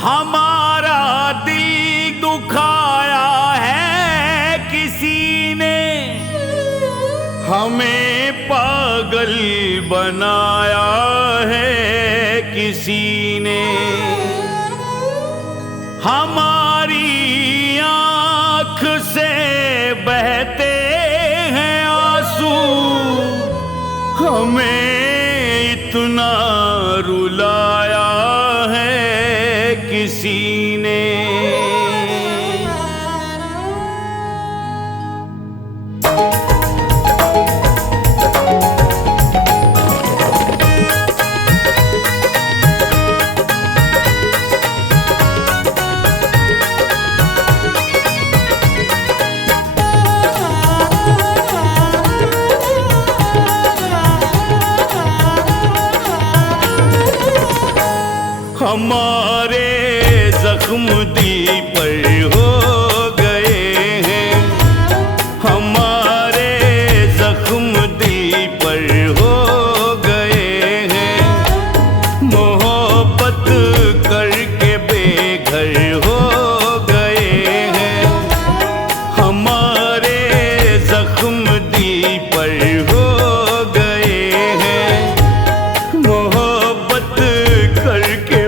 हमारा दिल दुखाया है किसी ने, हमें पागल बनाया है किसी ने। हमारी आँख से बहते हैं आंसू, हमें इतना रुलाया है किसी ने। हमारे जख्म दिल पर हो गए हैं, हमारे जख्म दिल पर हो गए हैं। मोहब्बत करके बेघर हो गए हैं, हमारे जख्म दिल पर हो गए हैं। मोहब्बत करके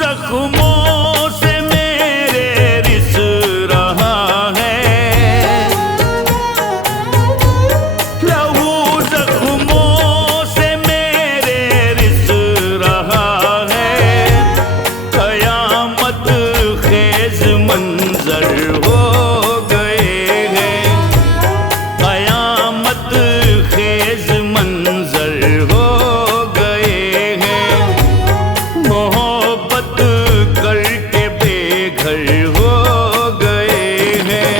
जख्मों से मेरे रिस रहा है, लहू जख्मों से मेरे रिस रहा है। कयामत खेज मंजर हो गए हैं, कयामत खेज मंजर हो गए हैं। मोहब्बत करके बेघर हो गए हैं।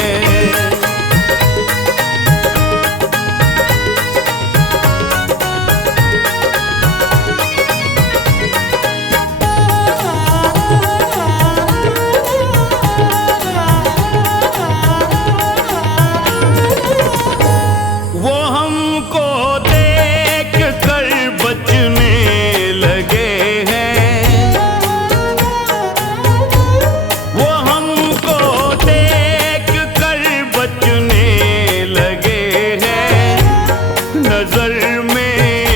वो हमको देख कर बचने लगे हैं, वो हमको देख कर बचने लगे हैं। नजर में